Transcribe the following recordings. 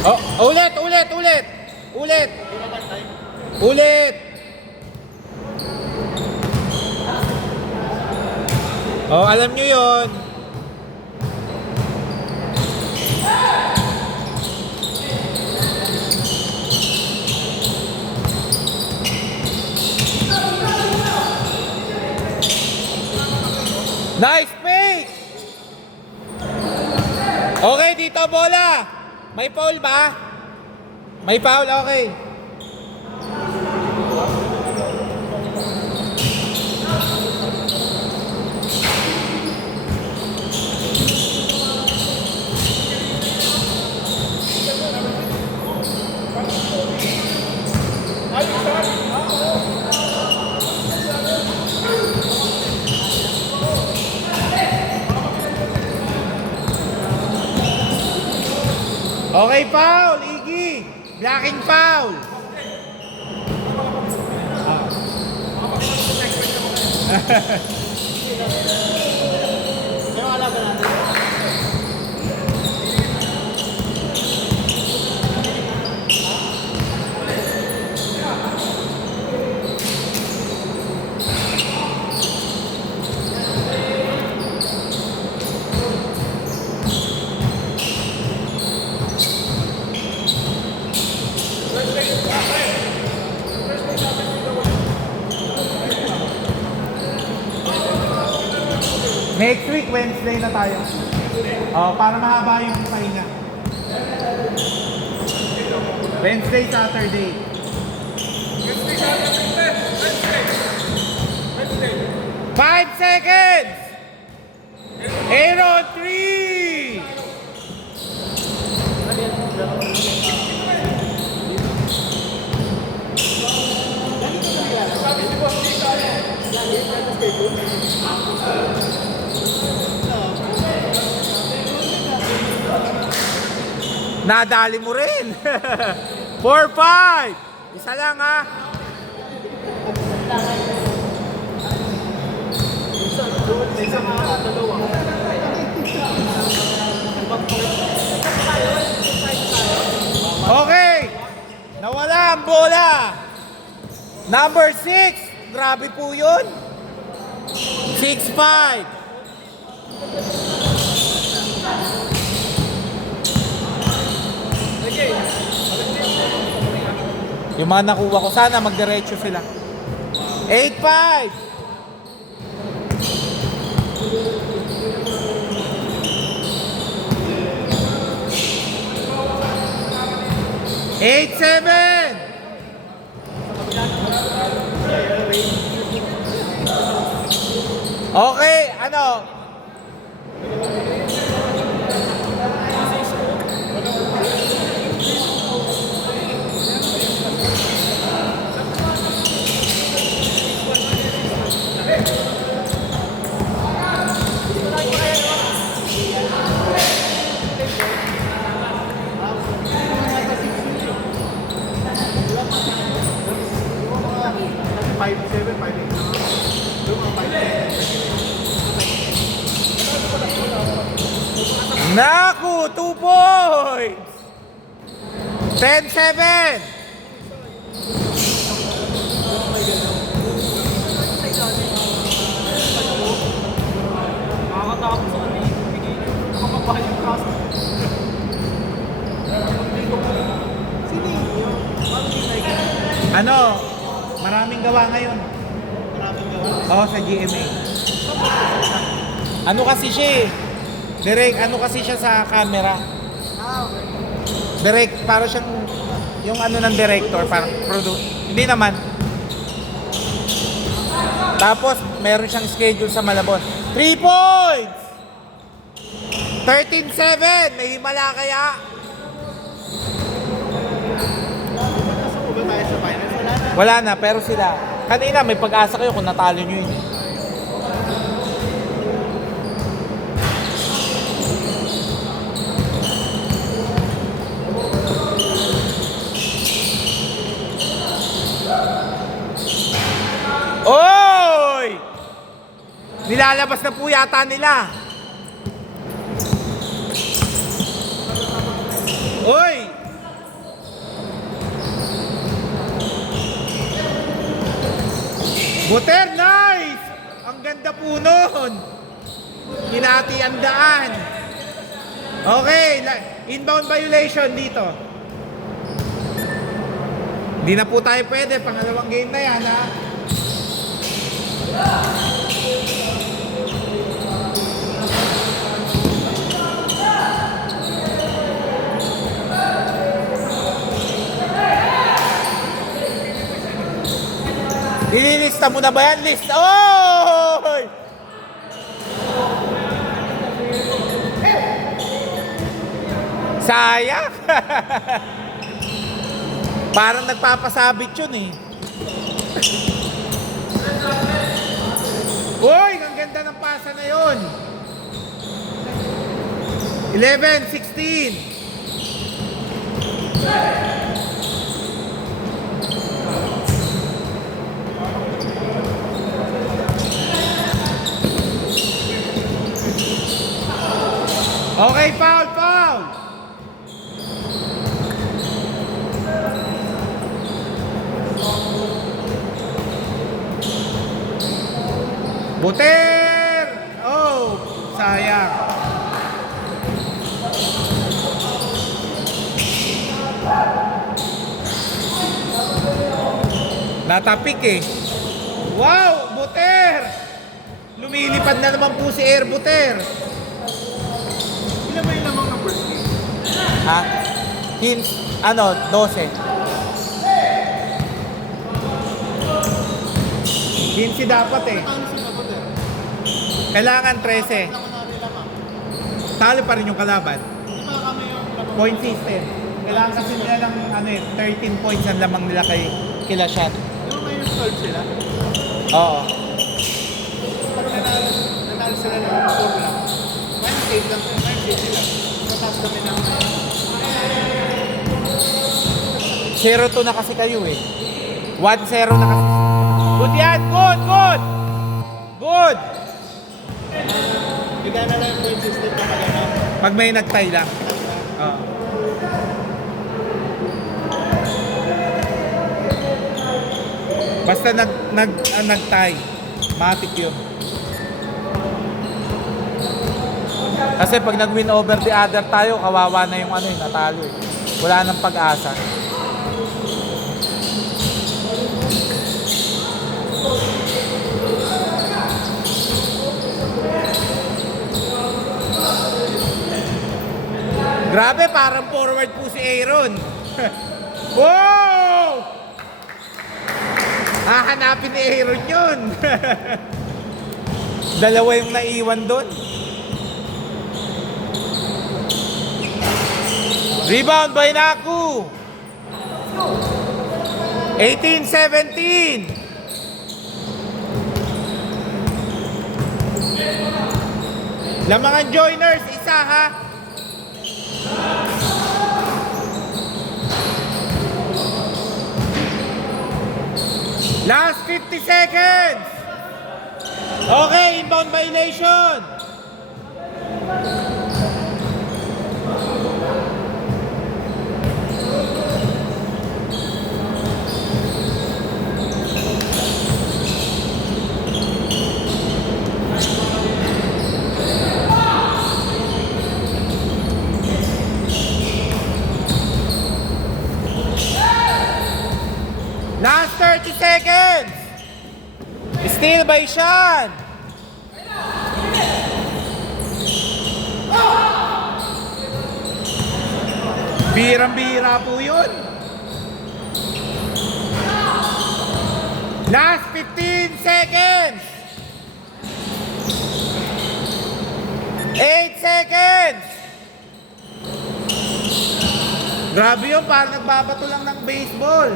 Oh, ulit, ulit, ulit. Ulit. Ulit. Oh, alam nyo yun. Nice pace! Okay, dito bola. May foul ba? May foul, okay. Okay, foul, Iggy. Blocking foul. Next week, Wednesday na tayo. Para mahaba yung pahinga. Wednesday, Saturday. Wednesday. 5 seconds! Aaron, 3! Nadali mo rin. 4-5. Isa lang ha. Okay. Nawala ang bola. Number 6. Grabe po yun. 6-5. Yung mga nakuha ko, sana magdiretso sila. 8-5. 8-7. Okay, ano? Naku, 2 points! 10-7! Nakakatakot sa ano yung bigay nyo. Nakapapahal yung kaso. Sino yun? Paano din like? Ano? Maraming gawa ngayon. Maraming gawa. Oo, sa GMA. Ano kasi siya eh? Direct, ano kasi siya sa camera? Okay. Direct, para siyang yung ano ng director, parang hindi naman. Tapos, meron siyang schedule sa Malabon. 3 points! 13-7! May himala kaya? Nasa tayo sa finals? Wala na. Wala na, pero sila. Kanina, may pag-asa kayo kung natalo nyo yun. Oy! Nilalabas na po yata nila. Oy! Buter, nice! Ang ganda po nun. Hinati ang daan. Okay, inbound violation dito. Hindi na po tayo pwede. Pangalawang game na yan, ha? Ililista mo na ba yan? List! Oy! Sayang! Parang nagpapasabit yun eh. Uy! Ang ganda ng pasa na yun! 11, 16. Okay, foul, foul! Buter! Oh, sayang. Natapik eh. Wow, Buter! Lumilipad na naman po si Air Buter. Ilan ba yung lamang ng first game? Ha? 12. 15 dapat eh. Paano sila po din? Kailangan 13. Ako na rin lamang. Talo pa rin yung kalaban. Di ba kami yung lamang? Point system. Kailangan kasi nila lang 13 points ang lamang nila kila shot. Di ba may yung 12 sila? Oo. Pag nanalo sila ng 4 lang. Minus 8 lang. Minus 8 sila. Mataas kami ng 0-2 na kasi kayo eh. 1-0 na kasi. Good yan! Good! Good! Good! bigyan na lang yung point system na magana. Pag may nagtay lang. Oo. Basta nagtay. Matik yun. Kasi pag nag-win over the other tayo, kawawa na yung natalo eh. Wala nang pag-asa. Grabe, parang forward po si Aaron. Wow! Hahanapin ni Aaron yun. Dalawa yung naiwan doon. Rebound by Naku. 18-17. Lamangan joiners, isa ha. Last 50 seconds. Okay, inbound violation. Last 30 seconds. Steal by Sean. Birang-bira po yun. Last 15 seconds. 8 seconds. Grabe yun, parang nagbabato lang ng baseball.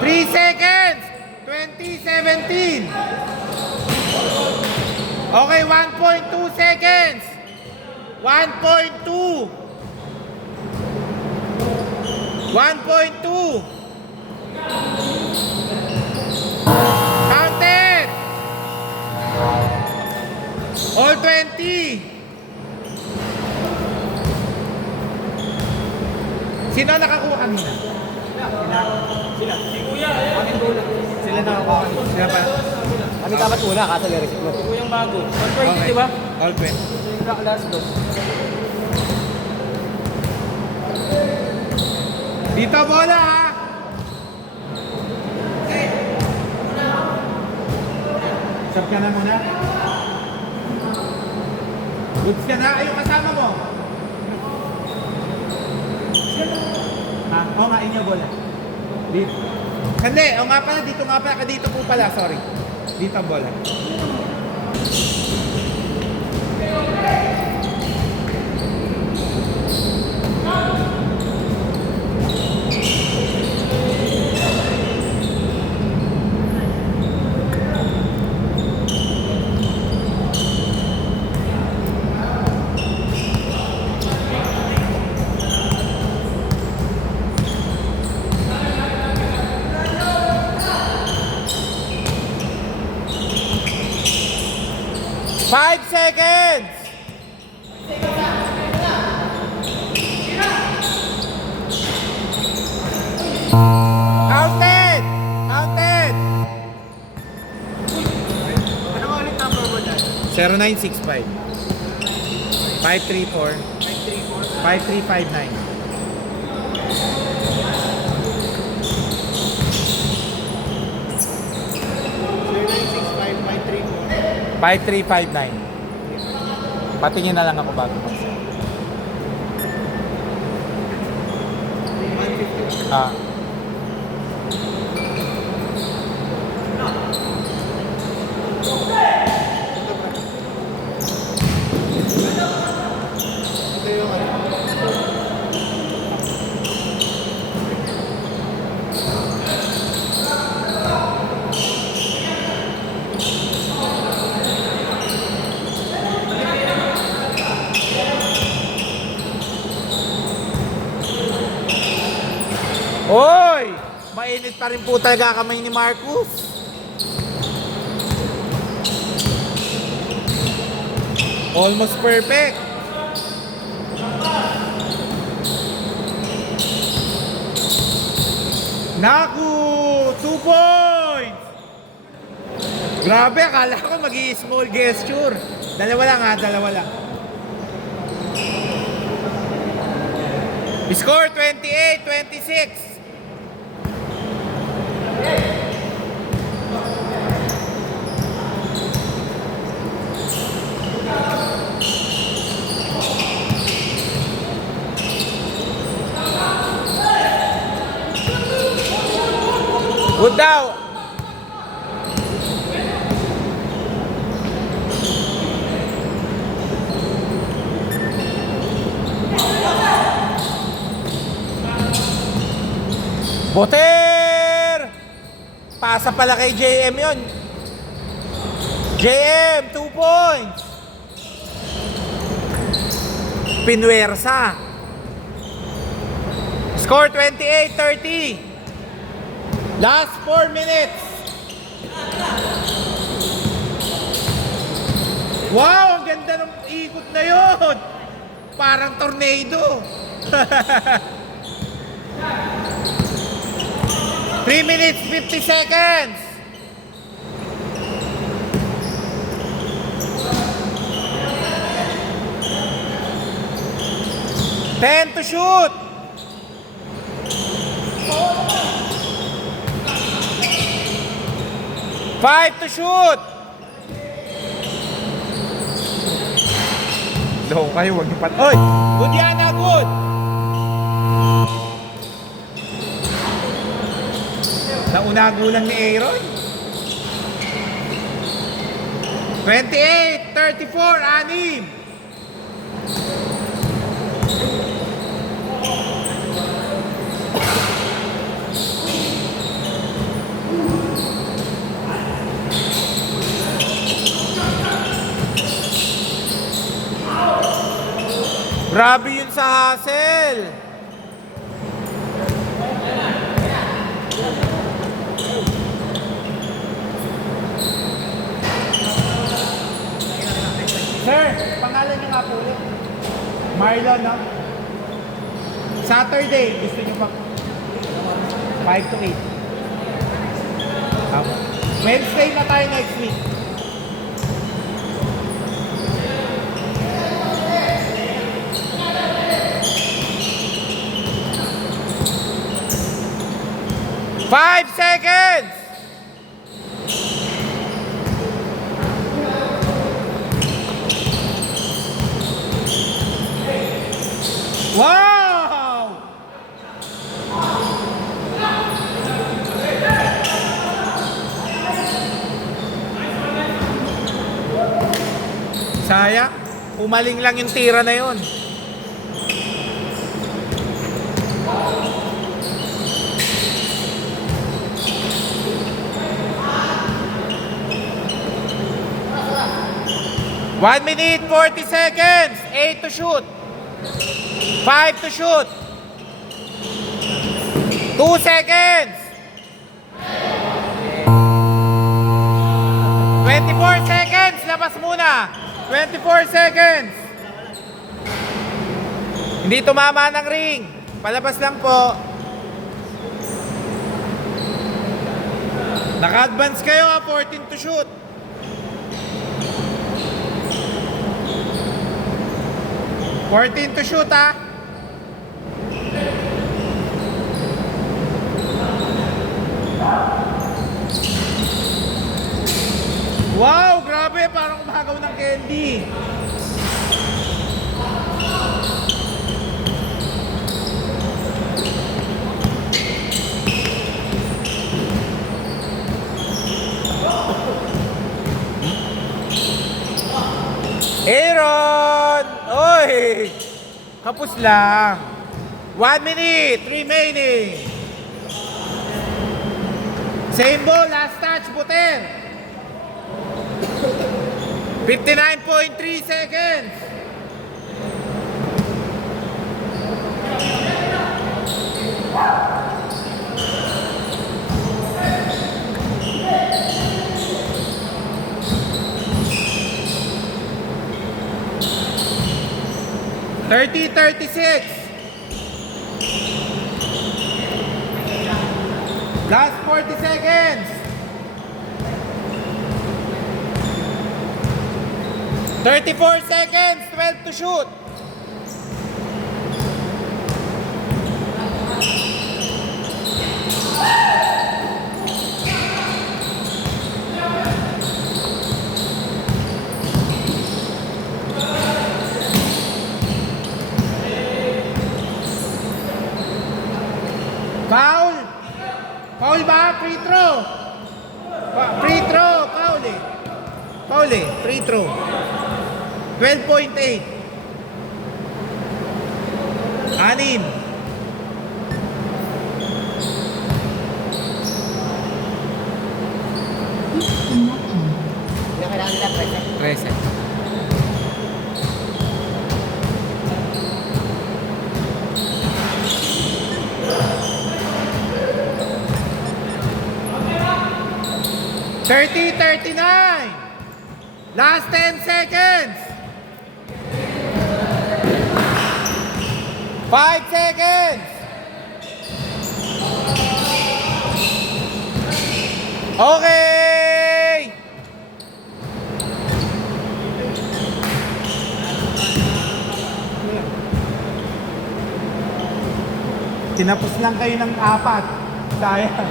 3 seconds. 20-17. Okay, 1.2 seconds. 1.2. 1.2. Count it. All 20. Sino nakakuha kanina? sila. Si Kuya, akin tulad. na ako. Sige pa. Kami dapat muna, kaso i-receive mo. Ito yung bago. 120, di ba? All 20. Yung last dos. Dito bola ha! Shop ka na muna. Goods ka na. Ayun, kasama mo. Ha? Oo nga, inyo bola. Dito. Hindi, o nga pala, dito nga pala. Dito po pala, sorry. Dito ang bola. Five seconds! Counted! Counted! Ano nga ulit number mo dyan? 0965 534 534? 5359 5359 Patingin na lang ako bago mag-send. 150. Ah. Ito yung ano. Hoy! Mainit pa rin po talaga kamay ni Marcus. Almost perfect. Naku! 2 points! Grabe, akala ko mag-i-small gesture. Dalawa lang ha, dalawa lang. Score 28-26. Good daw. Boter! Pasa pala kay JM yun. JM, 2 points. Pinwersa. Score 28-30. Last 4 minutes. Wow, ang ganda ng ikot na yun. Parang tornado. 3 minutes, 50 seconds. Ten to shoot. 5 to shoot. Low kayo, huwag niyo pat... Oy! Good yan na, good! Nauna-gulang ni Aaron. 28-34, anim. Grabe yun sa hustle. Sir, pangalan niyo nga po ulit. Marlon, no? Saturday, gusto niyo pa 5 to 8. Apo. Wednesday na tayo next week. Five seconds! Wow! Sayang, umaling lang yung tira na yun. One minute, 40 seconds. 8 to shoot. 5 to shoot. 2 seconds. 24 seconds. Labas muna. 24 seconds. Hindi tumama ng ring. Palabas lang po. Naka-advance kayo ha. 14 to shoot. Fourteen to shoot ha. Wow, grabe, parang umagaw ng candy. Aaron! Oy! Kapos lang. 1 minute remaining. Same ball, last touch, Buter. 59.3 seconds. Thirty 36. Last 40 seconds. 34 seconds, 12 to shoot. Foul? Foul ba? Free throw? Free throw, foul eh. Foul eh, free throw. 12.8. Anim. Hindi na kailangan nila present. 13. Thirty 39. Last 10 seconds. 5 seconds. Okay. Tinapos lang kayo ng 4. Sayang.